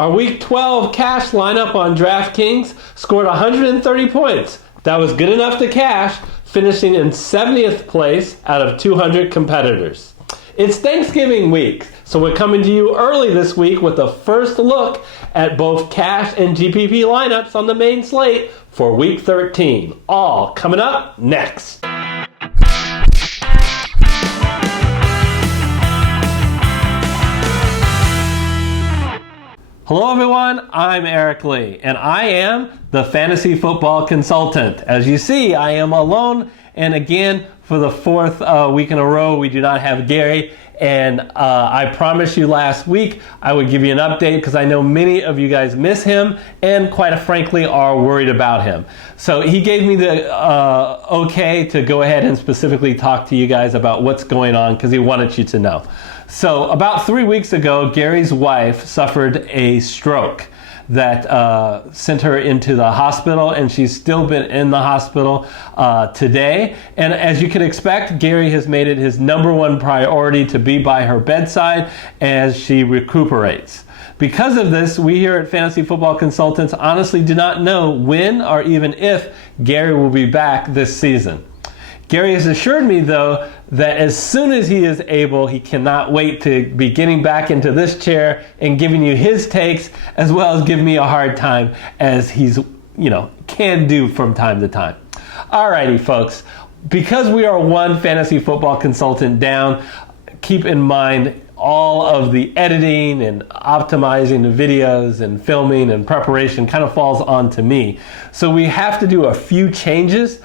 Our Week 12 cash lineup on DraftKings scored 130 points. That was good enough to cash, finishing in 70th place out of 200 competitors. It's Thanksgiving week, so we're coming to you early this week with a first look at both cash and GPP lineups on the main slate for Week 13. All coming up next. Hello everyone, I'm Eric Lee, and I am the Fantasy Football Consultant. As you see, I am alone, and again, for the fourth week in a row, we do not have Gary. And I promised you last week I would give you an update because I know many of you guys miss him and quite frankly are worried about him. So he gave me the okay to go ahead and specifically talk to you guys about what's going on because he wanted you to know. So about 3 weeks ago, Gary's wife suffered a stroke that sent her into the hospital, and she's still been in the hospital today. And as you can expect, Gary has made it his #1 priority to be by her bedside as she recuperates. Because of this, we here at Fantasy Football Consultants honestly do not know when or even if Gary will be back this season. Gary has assured me, though, that as soon as he is able, he cannot wait to be getting back into this chair and giving you his takes, as well as giving me a hard time as he's, can do from time to time. Alrighty, folks. Because we are one fantasy football consultant down, keep in mind all of the editing and optimizing the videos and filming and preparation kind of falls onto me. So we have to do a few changes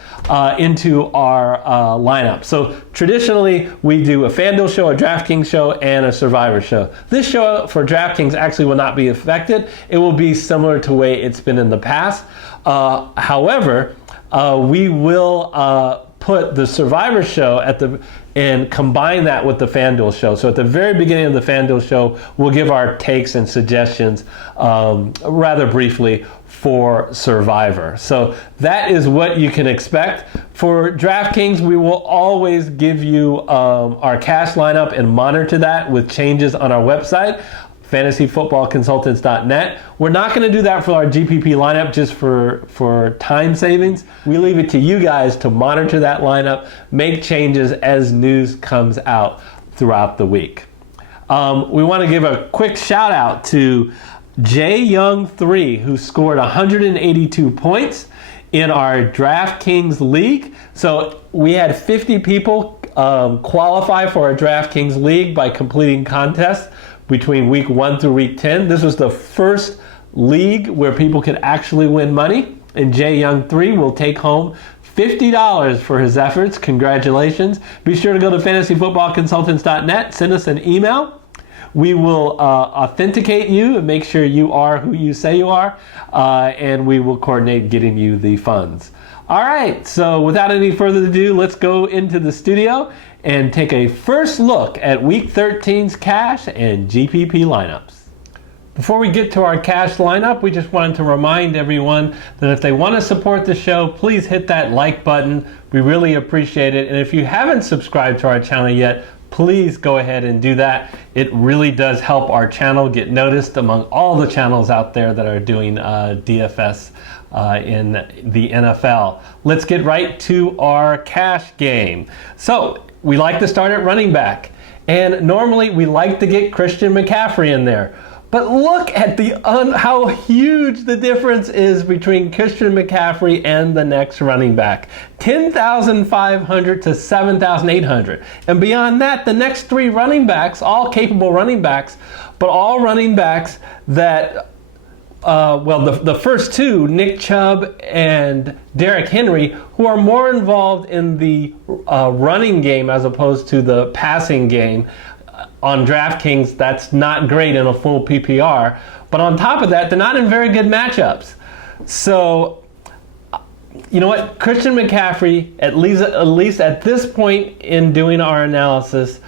into our lineup. So traditionally we do a FanDuel show, a DraftKings show, and a Survivor show. This show for DraftKings actually will not be affected. It will be similar to the way it's been in the past. However, we will put the Survivor show and combine that with the FanDuel show. So at the very beginning of the FanDuel show, we'll give our takes and suggestions rather briefly for Survivor. So that is what you can expect. For DraftKings, we will always give you our cash lineup and monitor that with changes on our website, fantasyfootballconsultants.net. We're not going to do that for our GPP lineup just for time savings. We leave it to you guys to monitor that lineup, make changes as news comes out throughout the week. We want to give a quick shout out to Jay Young 3, who scored 182 points in our DraftKings League. So we had 50 people qualify for our DraftKings League by completing contests between week 1 through week 10. This was the first league where people could actually win money, and Jay Young 3 will take home $50 for his efforts. Congratulations. Be sure to go to fantasyfootballconsultants.net, send us an email. We will authenticate you and make sure you are who you say you are, and we will coordinate getting you the funds. All right, so without any further ado, let's go into the studio and take a first look at Week 13's cash and GPP lineups. Before we get to our cash lineup, we just wanted to remind everyone that if they want to support the show, please hit that like button. We really appreciate it. And if you haven't subscribed to our channel yet, please go ahead and do that. It really does help our channel get noticed among all the channels out there that are doing DFS in the NFL. Let's get right to our cash game. So we like to start at running back, and normally we like to get Christian McCaffrey in there. But look at how huge the difference is between Christian McCaffrey and the next running back. 10,500 to 7,800. And beyond that, the next three running backs, all capable running backs, but all running backs that the first two, Nick Chubb and Derrick Henry, who are more involved in the running game as opposed to the passing game. On DraftKings, that's not great in a full PPR. But on top of that, they're not in very good matchups. So, you know what? Christian McCaffrey, at least at this point in doing our analysis,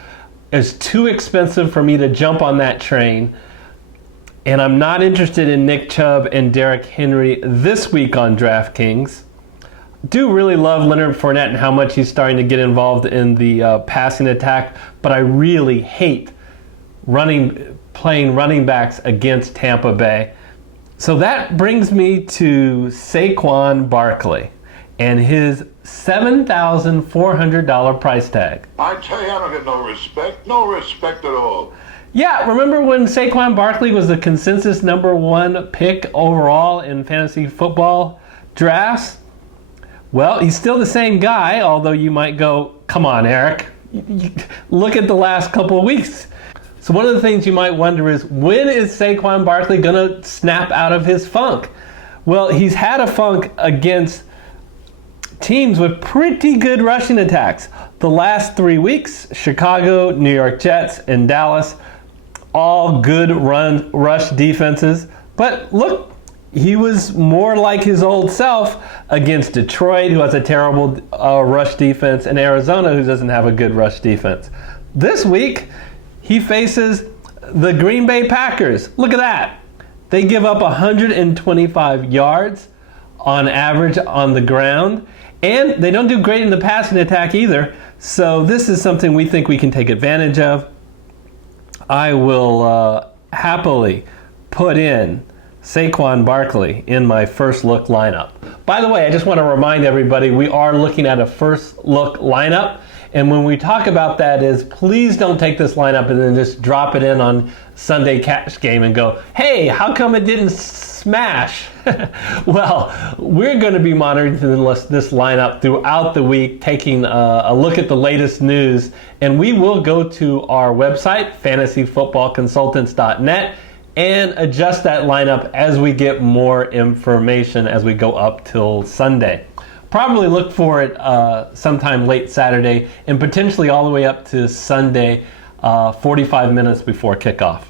is too expensive for me to jump on that train. And I'm not interested in Nick Chubb and Derrick Henry this week on DraftKings. Do really love Leonard Fournette and how much he's starting to get involved in the passing attack, but I really hate playing running backs against Tampa Bay. So that brings me to Saquon Barkley and his $7,400 price tag. I tell you, I don't get no respect at all. Yeah, remember when Saquon Barkley was the consensus #1 pick overall in fantasy football drafts? Well, he's still the same guy, although you might go, come on, Eric, look at the last couple of weeks. So one of the things you might wonder is, when is Saquon Barkley going to snap out of his funk? Well, he's had a funk against teams with pretty good rushing attacks. The last 3 weeks, Chicago, New York Jets, and Dallas, all good rush defenses. But look, he was more like his old self against Detroit, who has a terrible rush defense, and Arizona, who doesn't have a good rush defense. This week, he faces the Green Bay Packers. Look at that. They give up 125 yards on average on the ground, and they don't do great in the passing attack either. So this is something we think we can take advantage of. I will happily put in Saquon Barkley in my first look lineup. By the way, I just want to remind everybody, we are looking at a first look lineup. And when we talk about that is, please don't take this lineup and then just drop it in on Sunday Cash Game and go, hey, how come it didn't smash? Well, we're going to be monitoring this lineup throughout the week, taking a look at the latest news. And we will go to our website, fantasyfootballconsultants.net, and adjust that lineup as we get more information as we go up till Sunday. Probably look for it sometime late Saturday and potentially all the way up to Sunday, 45 minutes before kickoff.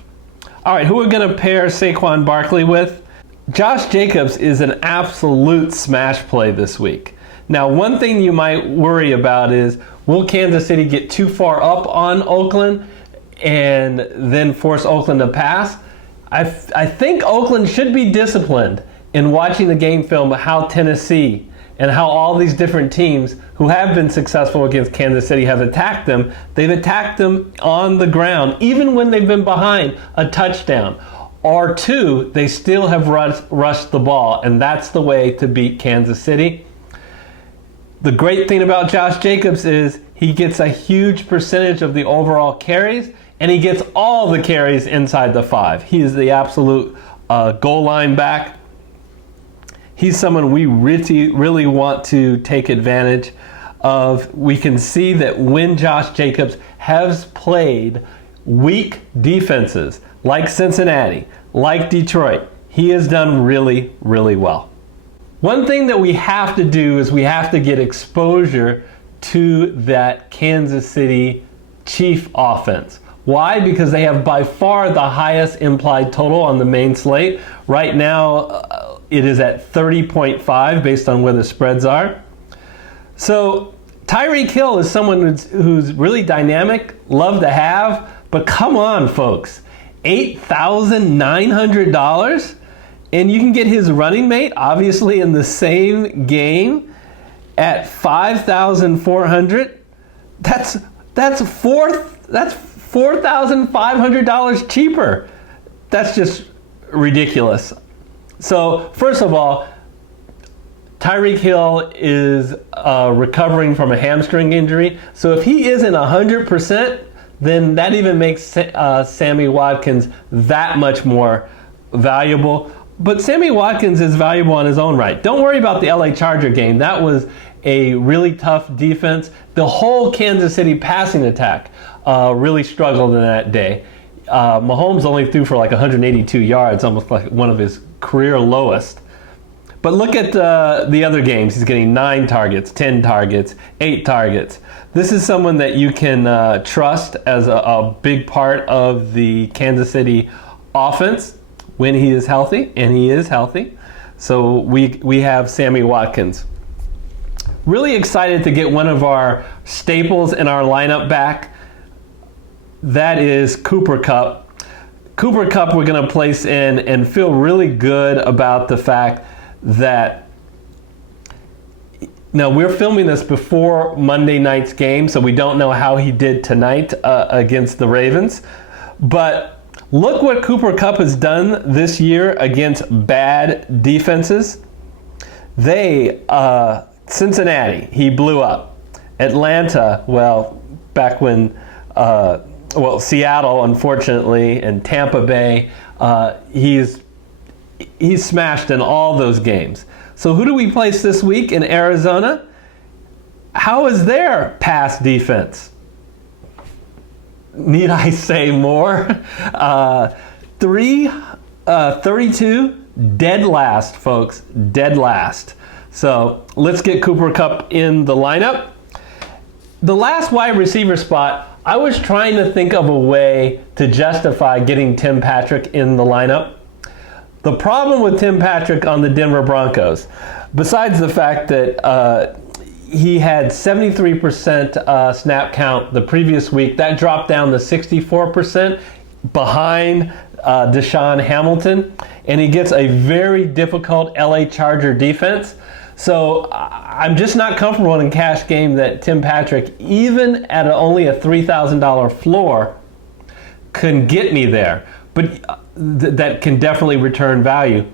All right, who are going to pair Saquon Barkley with? Josh Jacobs is an absolute smash play this week. Now, one thing you might worry about is, will Kansas City get too far up on Oakland and then force Oakland to pass? I think Oakland should be disciplined in watching the game film of how Tennessee and how all these different teams who have been successful against Kansas City have attacked them. They've attacked them on the ground, even when they've been behind a touchdown or two, they still have rushed the ball, and that's the way to beat Kansas City. The great thing about Josh Jacobs is he gets a huge percentage of the overall carries, and he gets all the carries inside the 5. He is the absolute goal line back. He's someone we really want to take advantage of. We can see that when Josh Jacobs has played weak defenses like Cincinnati, like Detroit, he has done really, really well. One thing that we have to do is we have to get exposure to that Kansas City Chief offense. Why? Because they have by far the highest implied total on the main slate. Right now, it is at 30.5 based on where the spreads are. So Tyreek Hill is someone who's really dynamic, love to have, but come on, folks. $8,900? And you can get his running mate, obviously, in the same game at $5,400. That's $4,500 cheaper. That's just ridiculous. So first of all, Tyreek Hill is recovering from a hamstring injury. So if he isn't 100%, then that even makes Sammy Watkins that much more valuable. But Sammy Watkins is valuable on his own right. Don't worry about the LA Charger game. That was a really tough defense. The whole Kansas City passing attack really struggled in that day. Mahomes only threw for like 182 yards, almost like one of his career lowest. But look at the other games. He's getting 9 targets, 10 targets, 8 targets. This is someone that you can trust as a big part of the Kansas City offense when he is healthy, and he is healthy. So we have Sammy Watkins. Really excited to get one of our staples in our lineup back. That is Cooper Kupp. Cooper Kupp we're going to place in and feel really good about the fact that now we're filming this before Monday night's game, so we don't know how he did tonight against the Ravens. But Look what Cooper Kupp has done this year against bad defenses. Cincinnati, he blew up. Atlanta, well, back when, Seattle, unfortunately, and Tampa Bay, he's smashed in all those games. So who do we place this week in Arizona? How is their pass defense? Need I say more? 32, dead last, folks, dead last. So let's get Cooper Kupp in the lineup. The last wide receiver spot, I was trying to think of a way to justify getting Tim Patrick in the lineup. The problem with Tim Patrick on the Denver Broncos, besides the fact that he had 73% snap count the previous week, that dropped down to 64% behind Deshaun Hamilton, and he gets a very difficult LA Charger defense. So I'm just not comfortable in a cash game that Tim Patrick, even at only a $3,000 floor, can get me there. But that can definitely return value.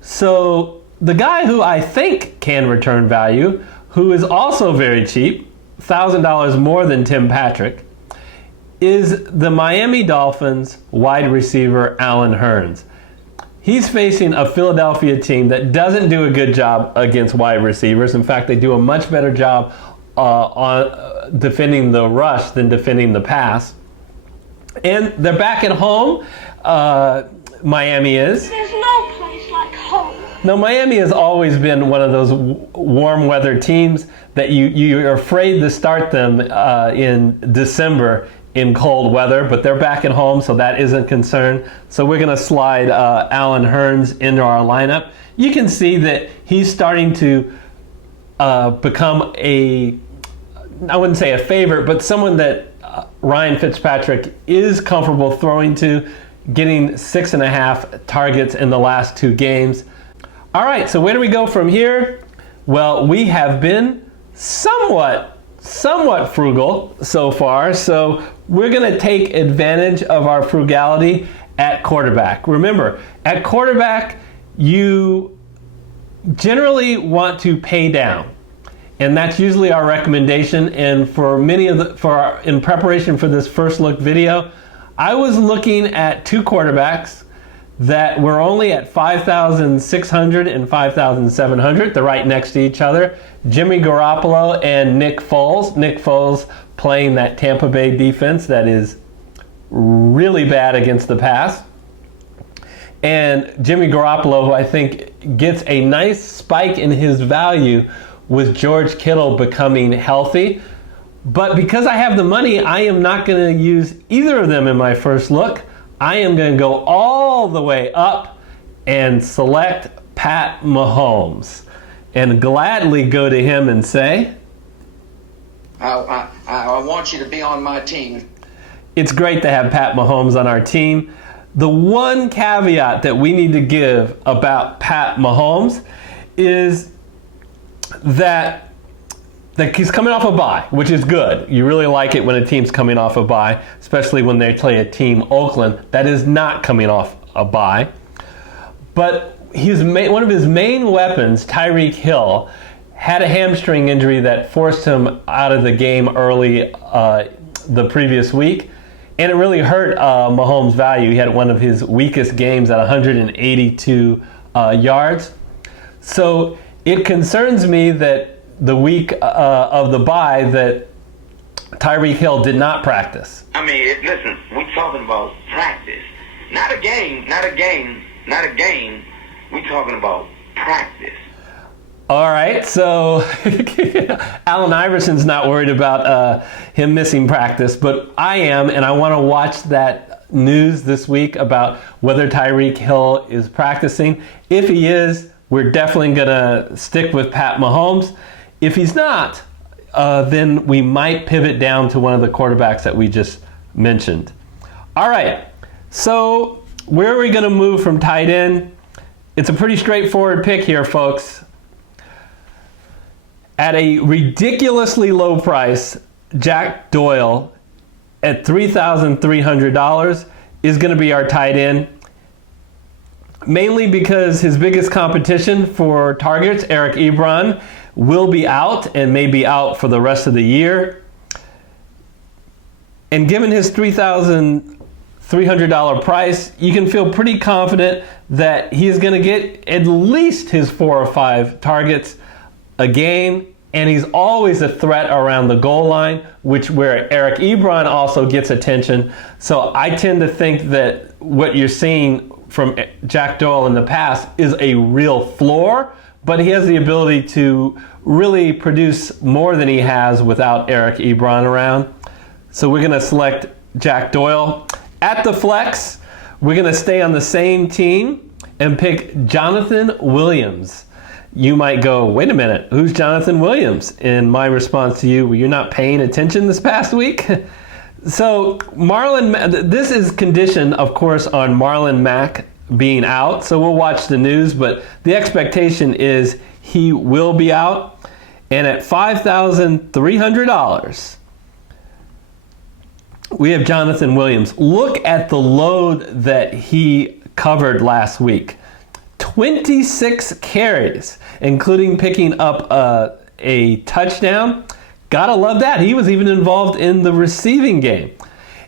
So the guy who I think can return value, who is also very cheap, $1,000 more than Tim Patrick, is the Miami Dolphins wide receiver Allen Hurns. He's facing a Philadelphia team that doesn't do a good job against wide receivers. In fact, they do a much better job on defending the rush than defending the pass. And they're back at home, Miami is. There's no place like home. Now, Miami has always been one of those warm weather teams that you're afraid to start them in December in cold weather, but they're back at home, so that isn't a concern. So we're going to slide Allen Hurns into our lineup. You can see that he's starting to become I wouldn't say a favorite, but someone that Ryan Fitzpatrick is comfortable throwing to, getting 6.5 targets in the last 2 games. All right, so where do we go from here? Well, we have been somewhat frugal so far, so we're going to take advantage of our frugality at quarterback. Remember, at quarterback, you generally want to pay down, and that's usually our recommendation. And for in preparation for this first look video, I was looking at 2 quarterbacks that were only at 5,600 and 5,700. They're right next to each other. Jimmy Garoppolo and Nick Foles. Nick Foles playing that Tampa Bay defense that is really bad against the pass. And Jimmy Garoppolo, who I think gets a nice spike in his value with George Kittle becoming healthy. But because I have the money, I am not going to use either of them in my first look. I am going to go all the way up and select Pat Mahomes and gladly go to him and say, I want you to be on my team. It's great to have Pat Mahomes on our team. The one caveat that we need to give about Pat Mahomes is that he's coming off a bye, which is good. You really like it when a team's coming off a bye, especially when they play a team, Oakland, that is not coming off a bye. But one of his main weapons, Tyreek Hill, had a hamstring injury that forced him out of the game early the previous week, and it really hurt Mahomes' value. He had one of his weakest games at 182 yards. So it concerns me that the week of the bye that Tyreek Hill did not practice. I mean, listen, we're talking about practice. Not a game. We're talking about practice. All right, so Allen Iverson's not worried about him missing practice, but I am, and I want to watch that news this week about whether Tyreek Hill is practicing. If he is, we're definitely going to stick with Pat Mahomes. If he's not, then we might pivot down to one of the quarterbacks that we just mentioned. All right, so where are we going to move from tight end? It's a pretty straightforward pick here, folks. At a ridiculously low price, Jack Doyle at $3,300 is going to be our tight end, mainly because his biggest competition for targets, Eric Ebron, will be out and may be out for the rest of the year. And given his $3,300 price, you can feel pretty confident that he is going to get at least his 4 or 5 targets a game, and he's always a threat around the goal line, where Eric Ebron also gets attention. So I tend to think that what you're seeing from Jack Doyle in the past is a real floor, but he has the ability to really produce more than he has without Eric Ebron around. So we're going to select Jack Doyle. At the flex, we're going to stay on the same team and pick Jonathan Williams. You might go, wait a minute, who's Jonathan Williams? And my response to you, well, you're not paying attention this past week? So this is conditioned, of course, on Marlon Mack being out. So we'll watch the news, but the expectation is he will be out. And at $5,300, we have Jonathan Williams. Look at the load that he covered last week. 26 carries, including picking up a touchdown. Gotta love that. He was even involved in the receiving game.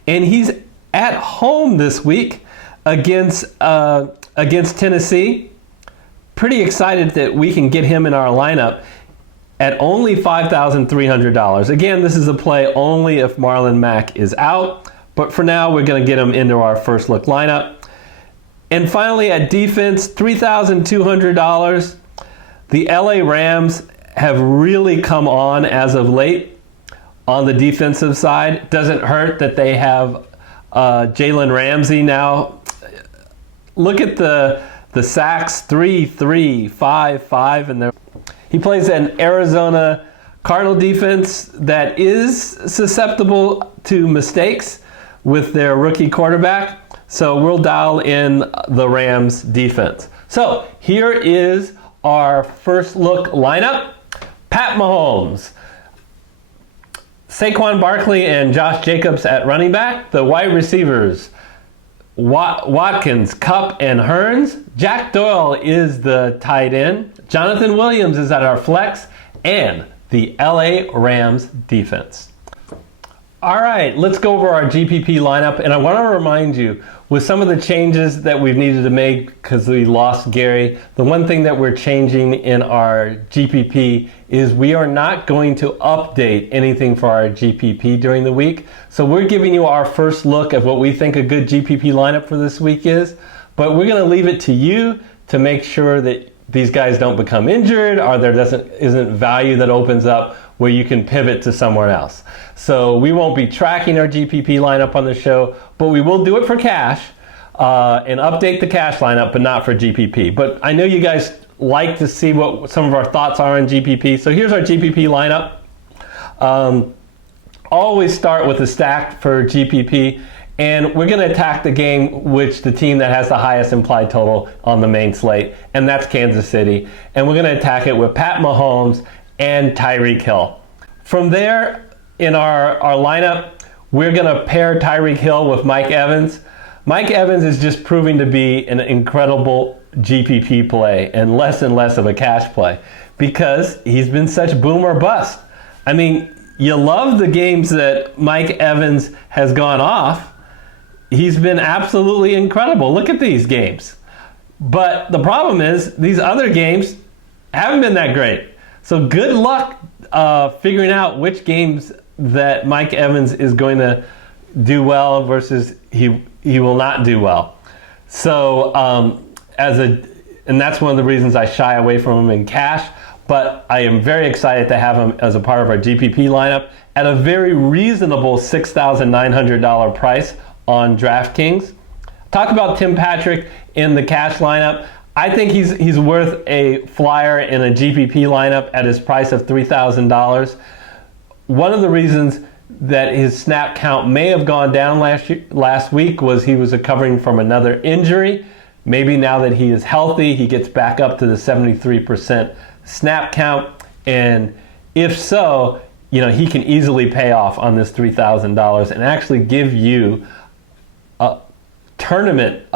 And he's at home this week against Tennessee. Pretty excited that we can get him in our lineup at only $5,300. Again, this is a play only if Marlon Mack is out, but for now we're going to get him into our first look lineup. And finally at defense, $3,200. The LA Rams have really come on as of late on the defensive side. Doesn't hurt that they have Jalen Ramsey now. Look at the sacks, 3, 3, 5, 5, and there. He plays an Arizona Cardinal defense that is susceptible to mistakes with their rookie quarterback. So we'll dial in the Rams defense. So here is our first look lineup. Pat Mahomes, Saquon Barkley and Josh Jacobs at running back. The wide receivers, Watkins, Kupp, and Hearns. Jack Doyle is the tight end. Jonathan Williams is at our flex, and the LA Rams defense. All right, let's go over our GPP lineup, and I want to remind you, with some of the changes that we've needed to make because we lost Gary, the one thing that we're changing in our GPP is we are not going to update anything for our GPP during the week. So we're giving you our first look at what we think a good GPP lineup for this week is, but we're going to leave it to you to make sure that these guys don't become injured or there isn't value that opens up where you can pivot to somewhere else. So we won't be tracking our GPP lineup on the show, but we will do it for cash and update the cash lineup, but not for GPP. But I know you guys like to see what some of our thoughts are on GPP. So here's our GPP lineup. Always start with a stack for GPP, and we're going to attack the game which the team that has the highest implied total on the main slate, and that's Kansas City. And we're going to attack it with Pat Mahomes and Tyreek Hill. From there, in our lineup, we're going to pair Tyreek Hill with Mike Evans. Mike Evans is just proving to be an incredible GPP play and less of a cash play because he's been such boom or bust. I mean, you love the games that Mike Evans has gone off. He's been absolutely incredible. Look at these games. But the problem is these other games haven't been that great. So good luck figuring out which games that Mike Evans is going to do well versus he will not do well. So and that's one of the reasons I shy away from him in cash. But I am very excited to have him as a part of our GPP lineup at a very reasonable $6,900 price on DraftKings. Talk about Tim Patrick in the cash lineup. I think he's worth a flyer in a GPP lineup at his price of $3,000. One of the reasons that his snap count may have gone down last week was he was recovering from another injury. Maybe now that he is healthy, he gets back up to the 73% snap count. And if so, he can easily pay off on this $3,000 and actually give you tournament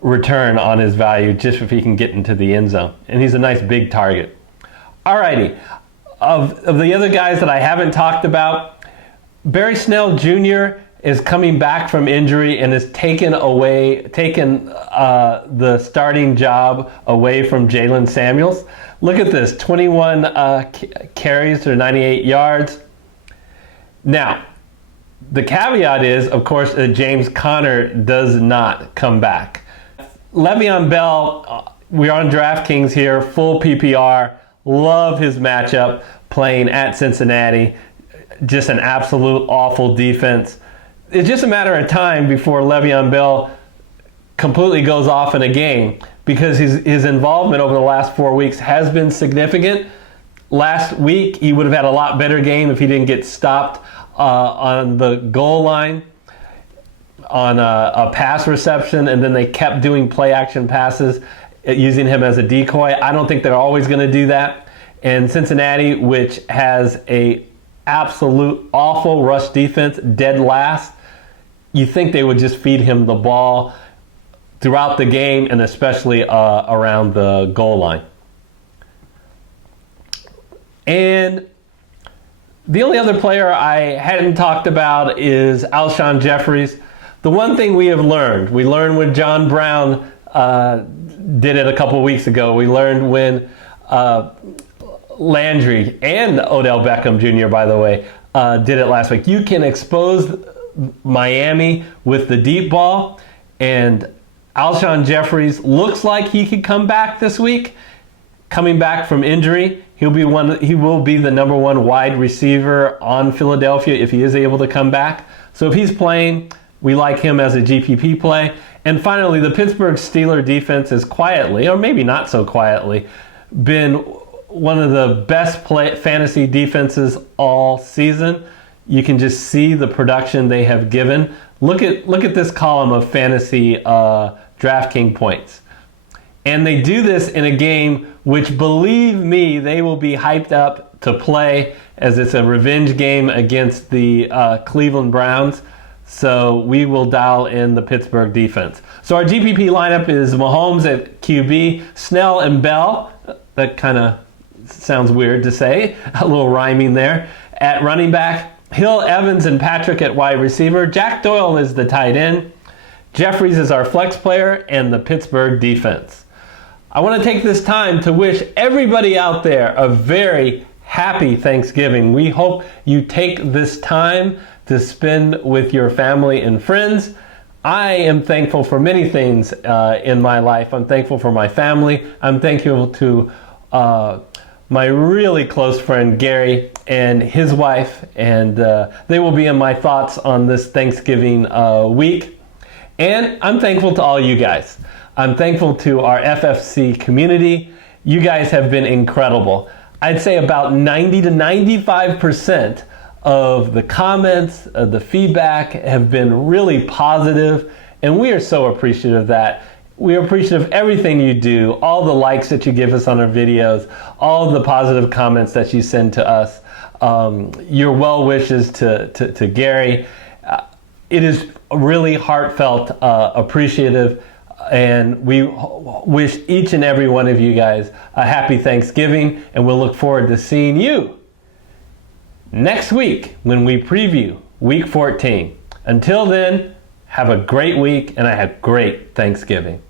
return on his value just if he can get into the end zone. And he's a nice big target. Alrighty. Of the other guys that I haven't talked about, Barry Snell Jr. is coming back from injury and has taken the starting job away from Jalen Samuels. Look at this, 21 carries for 98 yards. Now, the caveat is, of course, that James Conner does not come back. Le'Veon Bell, we're on DraftKings here, full PPR. Love his matchup playing at Cincinnati. Just an absolute awful defense. It's just a matter of time before Le'Veon Bell completely goes off in a game because his involvement over the last 4 weeks has been significant. Last week, he would have had a lot better game if he didn't get stopped on the goal line on a pass reception, and then they kept doing play action passes using him as a decoy. I don't think they're always going to do that. And Cincinnati, which has a absolute awful rush defense, dead last, you think they would just feed him the ball throughout the game and especially around the goal line. And the only other player I hadn't talked about is Alshon Jeffries. The one thing we learned when John Brown did it a couple weeks ago. We learned when Landry and Odell Beckham Jr., by the way, did it last week. You can expose Miami with the deep ball, and Alshon Jeffries looks like he could come back this week. Coming back from injury, he will be the number one wide receiver on Philadelphia if he is able to come back. So if he's playing, we like him as a GPP play. And finally, the Pittsburgh Steelers defense is quietly, or maybe not so quietly, been one of the best fantasy defenses all season. You can just see the production they have given. Look at this column of fantasy DraftKings points. And they do this in a game which, believe me, they will be hyped up to play, as it's a revenge game against the Cleveland Browns. So we will dial in the Pittsburgh defense. So our GPP lineup is Mahomes at QB, Snell and Bell. That kind of sounds weird to say. A little rhyming there. At running back, Hill, Evans, and Patrick at wide receiver. Jack Doyle is the tight end. Jeffries is our flex player, and the Pittsburgh defense. I want to take this time to wish everybody out there a very happy Thanksgiving. We hope you take this time to spend with your family and friends. I am thankful for many things in my life. I'm thankful for my family. I'm thankful to my really close friend Gary and his wife, and they will be in my thoughts on this Thanksgiving week. And I'm thankful to all you guys. I'm thankful to our FFC community. You guys have been incredible. I'd say about 90 to 95% of the comments, the feedback have been really positive, and we are so appreciative of that. We are appreciative of everything you do, all the likes that you give us on our videos, all the positive comments that you send to us, your well wishes to Gary. It is really heartfelt, appreciative, and we wish each and every one of you guys a happy Thanksgiving, and we'll look forward to seeing you next week when we preview Week 14. Until then, have a great week and a great Thanksgiving.